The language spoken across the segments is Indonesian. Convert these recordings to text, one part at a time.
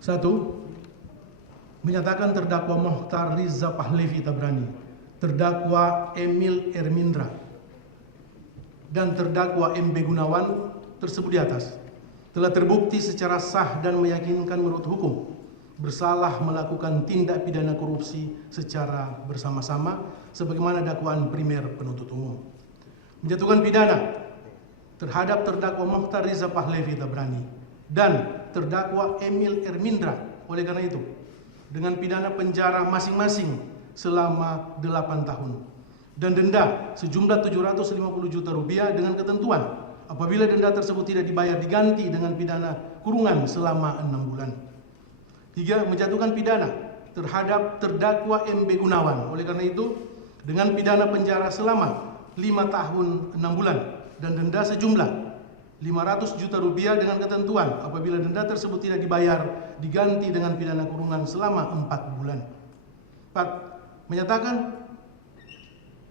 Satu, menyatakan terdakwa Mokhtar Riza Pahlavi Tabrani, terdakwa Emil Ermindra, dan terdakwa MB Gunawan tersebut di atas telah terbukti secara sah dan meyakinkan menurut hukum bersalah melakukan tindak pidana korupsi secara bersama-sama sebagaimana dakwaan primer penuntut umum. Menjatuhkan pidana terhadap terdakwa Mokhtar Riza Pahlavi Tabrani dan terdakwa Emil Ermindra oleh karena itu dengan pidana penjara masing-masing selama 8 tahun dan denda sejumlah 750 juta rupiah dengan ketentuan apabila denda tersebut tidak dibayar diganti dengan pidana kurungan selama 6 bulan. 3. Menjatuhkan pidana terhadap terdakwa MB Gunawan oleh karena itu dengan pidana penjara selama 5 tahun 6 bulan dan denda sejumlah 500 juta rupiah dengan ketentuan apabila denda tersebut tidak dibayar diganti dengan pidana kurungan selama 4 bulan. 4. Menyatakan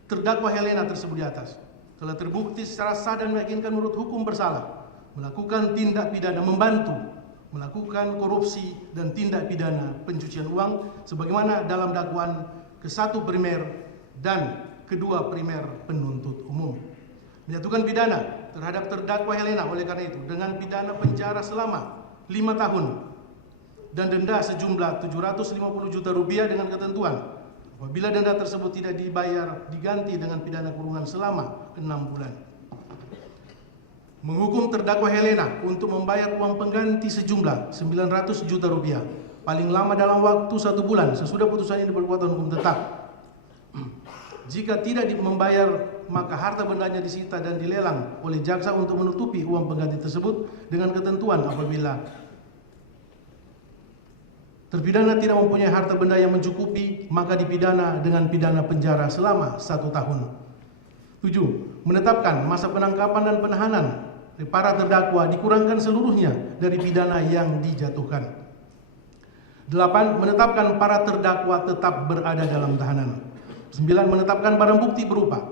terdakwa Helena tersebut di atas telah terbukti secara sah dan meyakinkan menurut hukum bersalah melakukan tindak pidana membantu melakukan korupsi dan tindak pidana pencucian uang sebagaimana dalam dakwaan ke-1 primer dan kedua primer penuntut umum. Menjatuhkan pidana terhadap terdakwa Helena oleh karena itu dengan pidana penjara selama 5 tahun dan denda sejumlah 750 juta rupiah dengan ketentuan apabila denda tersebut tidak dibayar diganti dengan pidana kurungan selama 6 bulan. Menghukum terdakwa Helena untuk membayar uang pengganti sejumlah 900 juta rupiah paling lama dalam waktu 1 bulan sesudah putusan ini berkekuatan hukum tetap. Jika tidak membayar, maka harta bendanya disita dan dilelang oleh jaksa untuk menutupi uang pengganti tersebut dengan ketentuan apabila terpidana tidak mempunyai harta benda yang mencukupi, maka dipidana dengan pidana penjara selama 1 tahun. 7. Menetapkan masa penangkapan dan penahanan para terdakwa dikurangkan seluruhnya dari pidana yang dijatuhkan. 8. Menetapkan para terdakwa tetap berada dalam tahanan. 9. Menetapkan barang bukti berupa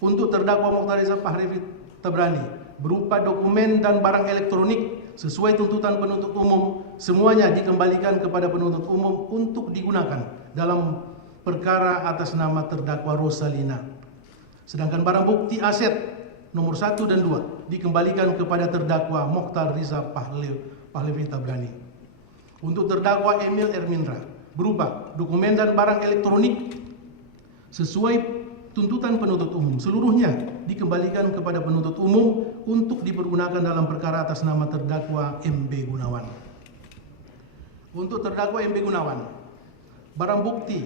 untuk terdakwa Mokhtar Riza Pahlavi Tabrani berupa dokumen dan barang elektronik sesuai tuntutan penuntut umum semuanya dikembalikan kepada penuntut umum untuk digunakan dalam perkara atas nama terdakwa Rosalina. Sedangkan barang bukti aset nomor 1 dan 2 dikembalikan kepada terdakwa Mokhtar Riza Pahlavi Tabrani. Untuk terdakwa Emil Ermindra berupa dokumen dan barang elektronik sesuai tuntutan penuntut umum seluruhnya dikembalikan kepada penuntut umum untuk dipergunakan dalam perkara atas nama terdakwa MB Gunawan. Untuk terdakwa MB Gunawan, barang bukti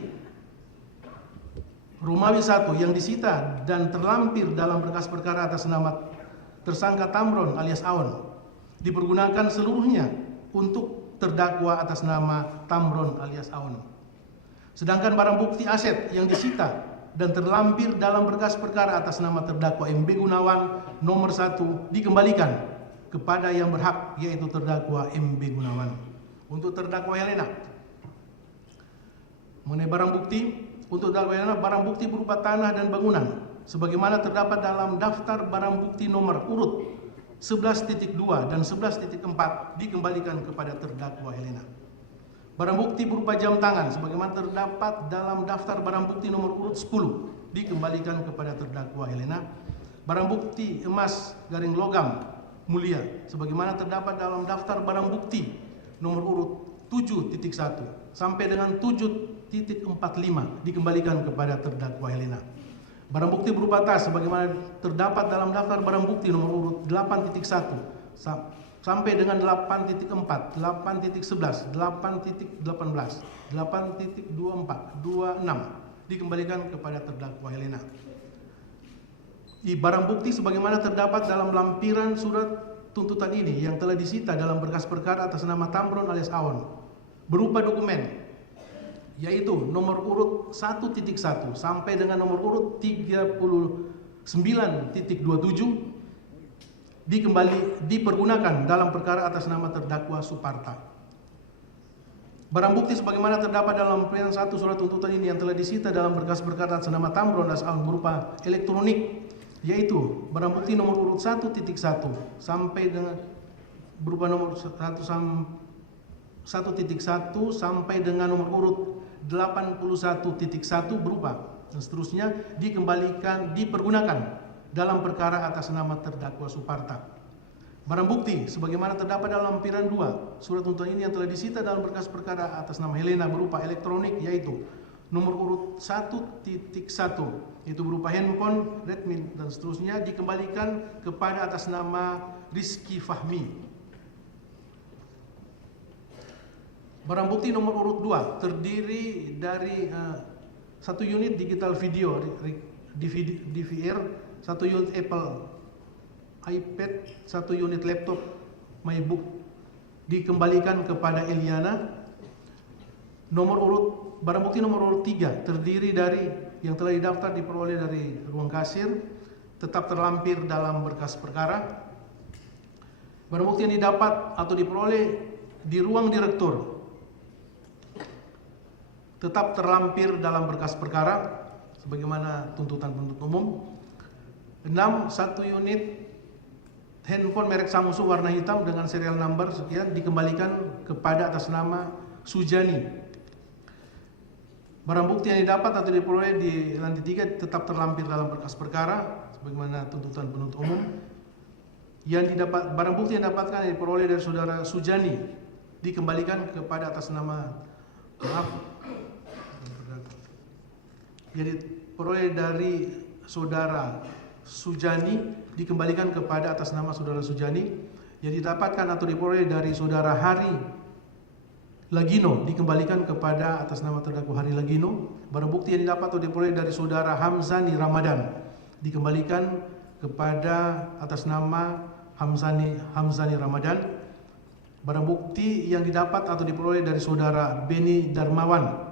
Romawi 1 yang disita dan terlampir dalam berkas perkara atas nama tersangka Tamron alias Aon dipergunakan seluruhnya untuk terdakwa atas nama Tamron alias Aon. Sedangkan barang bukti aset yang disita dan terlampir dalam berkas perkara atas nama terdakwa MB Gunawan nomor 1 dikembalikan kepada yang berhak yaitu terdakwa MB Gunawan. Untuk terdakwa Helena mengenai barang bukti, untuk terdakwa Helena barang bukti berupa tanah dan bangunan sebagaimana terdapat dalam daftar barang bukti nomor urut 11.2 dan 11.4 dikembalikan kepada terdakwa Helena. Barang bukti berupa jam tangan sebagaimana terdapat dalam daftar barang bukti nomor urut 10 dikembalikan kepada terdakwa Helena. Barang bukti emas garing logam mulia sebagaimana terdapat dalam daftar barang bukti nomor urut 7.1 sampai dengan 7.45 dikembalikan kepada terdakwa Helena. Barang bukti berupa tas sebagaimana terdapat dalam daftar barang bukti nomor urut 8.1 sampai dengan 8.4, 8.11, 8.18, 8.24, 26 dikembalikan kepada terdakwa Helena. Di barang bukti sebagaimana terdapat dalam lampiran surat tuntutan ini yang telah disita dalam berkas perkara atas nama Tamron alias Aon berupa dokumen yaitu nomor urut 1.1 sampai dengan nomor urut 39.27 dipergunakan dalam perkara atas nama terdakwa Suparta. Barang bukti sebagaimana terdapat dalam lampiran 1 surat tuntutan ini yang telah disita dalam berkas perkara atas nama Tamron alias Aon berupa elektronik yaitu barang bukti nomor urut 1.1 sampai dengan berupa nomor 1 1.1 sampai dengan nomor urut 81.1 berupa dan seterusnya dipergunakan dalam perkara atas nama terdakwa Suparta. Barang bukti sebagaimana terdapat dalam lampiran 2 surat tuntutan ini yang telah disita dalam berkas perkara atas nama Helena berupa elektronik, yaitu nomor urut 1.1 itu berupa handphone, Redmi dan seterusnya, dikembalikan kepada atas nama Rizky Fahmi. Barang bukti nomor urut 2 terdiri dari 1 unit digital video DVR, 1 unit Apple iPad, 1 unit laptop MacBook, dikembalikan kepada Eliana. Barang bukti nomor urut 3 terdiri dari yang telah didaftar diperoleh dari ruang kasir, tetap terlampir dalam berkas perkara. Barang bukti yang didapat atau diperoleh di ruang direktur tetap terlampir dalam berkas perkara sebagaimana tuntutan penuntut umum. 6. 1 unit handphone merek Samsung warna hitam dengan serial number sekian dikembalikan kepada atas nama Sujani. Barang bukti yang didapat atau diperoleh di lantai 3 tetap terlampir dalam berkas perkara sebagaimana tuntutan penuntut umum. Barang bukti yang didapatkan yang diperoleh dari saudara Sujani dikembalikan kepada atas nama jadi peroleh dari saudara Sujani dikembalikan kepada atas nama saudara Sujani. Yang didapatkan atau diperoleh dari saudara Hari Lagino dikembalikan kepada atas nama terdakwa Hari Lagino. Barang bukti yang didapat atau diperoleh dari saudara Hamzani Ramadan dikembalikan kepada atas nama Hamzani Ramadan. Barang bukti yang didapat atau diperoleh dari saudara Beni Darmawan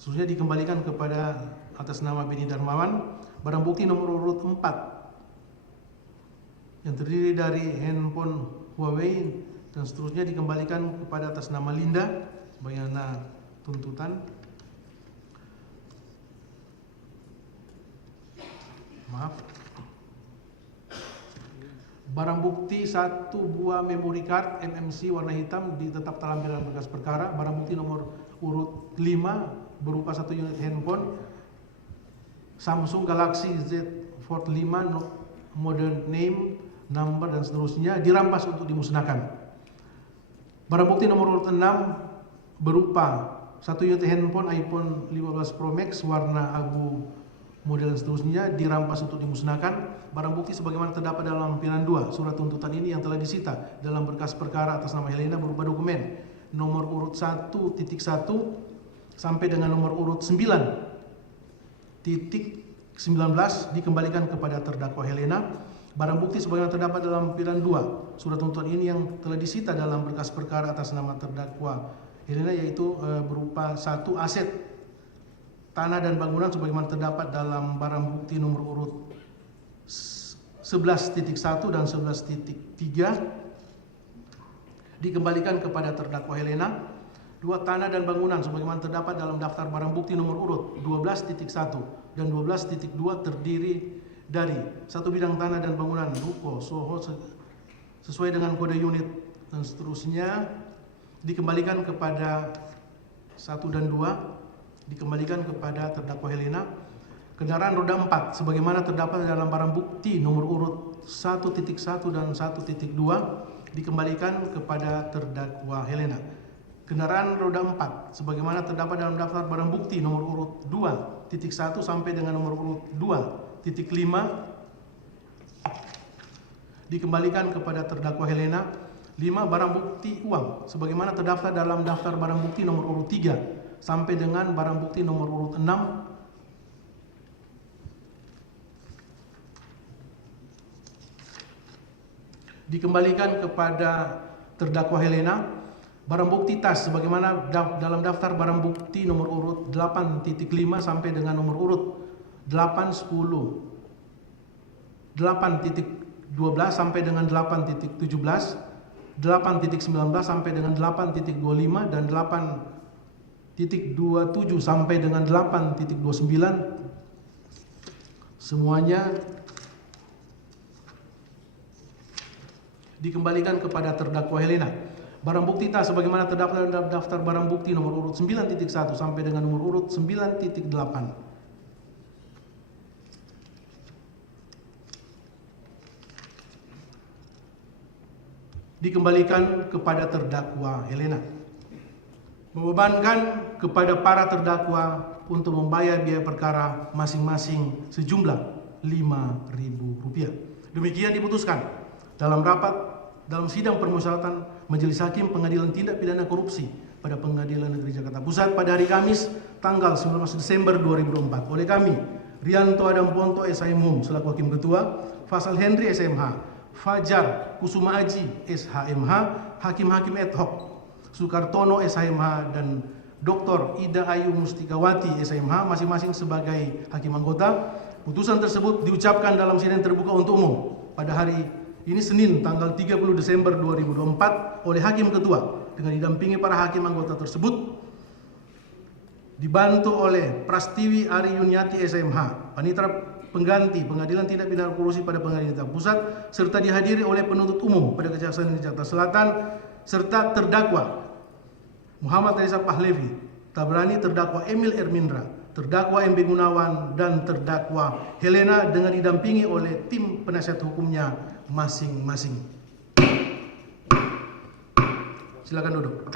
seterusnya dikembalikan kepada atas nama Beni Darmawan. Barang bukti nomor urut 4 yang terdiri dari handphone Huawei dan seterusnya dikembalikan kepada atas nama Linda sebagaimana tuntutan. Barang bukti 1 buah memory card MMC warna hitam tetap terlampir dalam berkas perkara. Barang bukti nomor urut 5 berupa 1 unit handphone Samsung Galaxy Z Fold 5 model name, number dan seterusnya dirampas untuk dimusnahkan. Barang bukti nomor urut 6 berupa 1 unit handphone iPhone 15 Pro Max warna abu model seterusnya dirampas untuk dimusnahkan. Barang bukti sebagaimana terdapat dalam lampiran 2 surat tuntutan ini yang telah disita dalam berkas perkara atas nama Helena berupa dokumen nomor urut 1.1 sampai dengan nomor urut 9.19 dikembalikan kepada terdakwa Helena. Barang bukti sebagaimana terdapat dalam lampiran 2 surat tuntutan ini yang telah disita dalam berkas perkara atas nama terdakwa Helena yaitu berupa 1 aset tanah dan bangunan sebagaimana terdapat dalam barang bukti nomor urut 11.1 dan 11.3 dikembalikan kepada terdakwa Helena. 2 tanah dan bangunan sebagaimana terdapat dalam daftar barang bukti nomor urut 12.1 dan 12.2 terdiri dari 1 bidang tanah dan bangunan ruko Soho sesuai dengan kode unit dan seterusnya dikembalikan kepada 1 dan 2 dikembalikan kepada terdakwa Helena. Kendaraan roda 4 sebagaimana terdapat dalam barang bukti nomor urut 1.1 dan 1.2 dikembalikan kepada terdakwa Helena. Kendaraan roda 4 sebagaimana terdapat dalam daftar barang bukti nomor urut 2.1 sampai dengan nomor urut 2.5 dikembalikan kepada terdakwa Helena. 5. Barang bukti uang sebagaimana terdaftar dalam daftar barang bukti nomor urut 3 sampai dengan barang bukti nomor urut 6 dikembalikan kepada terdakwa Helena. Barang bukti tas sebagaimana dalam daftar barang bukti nomor urut 8.5 sampai dengan nomor urut 8.10 8.12 sampai dengan 8.17 8.19 sampai dengan 8.25 dan 8.27 sampai dengan 8.29 semuanya dikembalikan kepada terdakwa Helena. Barang bukti tas sebagaimana terdaftar dalam daftar barang bukti nomor urut 9.1 sampai dengan nomor urut 9.8. Dikembalikan kepada terdakwa Helena. Membebankan kepada para terdakwa untuk membayar biaya perkara masing-masing sejumlah Rp5.000. Demikian diputuskan dalam sidang permusyawaratan Majelis Hakim Pengadilan Tindak Pidana Korupsi pada Pengadilan Negeri Jakarta Pusat pada hari Kamis tanggal 19 Desember 2024 oleh kami, Rianto Adam Ponto SHM selaku Hakim Ketua, Fasal Henry SMH, Fajar Kusuma Aji SHMH, Hakim-Hakim ad hoc Sukartono SHMH dan Dr. Ida Ayu Mustikawati SHMH masing-masing sebagai hakim anggota. Putusan tersebut diucapkan dalam sidang terbuka untuk umum pada hari ini Senin tanggal 30 Desember 2024 oleh Hakim Ketua dengan didampingi para hakim anggota tersebut, dibantu oleh Prastiwi Ari Yuniati SMH, Panitera Pengganti Pengadilan Tindak Pidana Korupsi pada Pengadilan Negeri Pusat, serta dihadiri oleh penuntut umum pada Kejaksaan Negeri Jakarta Selatan, serta terdakwa Muhammad Reza Pahlevi, Tabrani, terdakwa Emil Ermindra, terdakwa MB Gunawan, dan terdakwa Helena dengan didampingi oleh tim penasihat hukumnya masing-masing. Silakan duduk.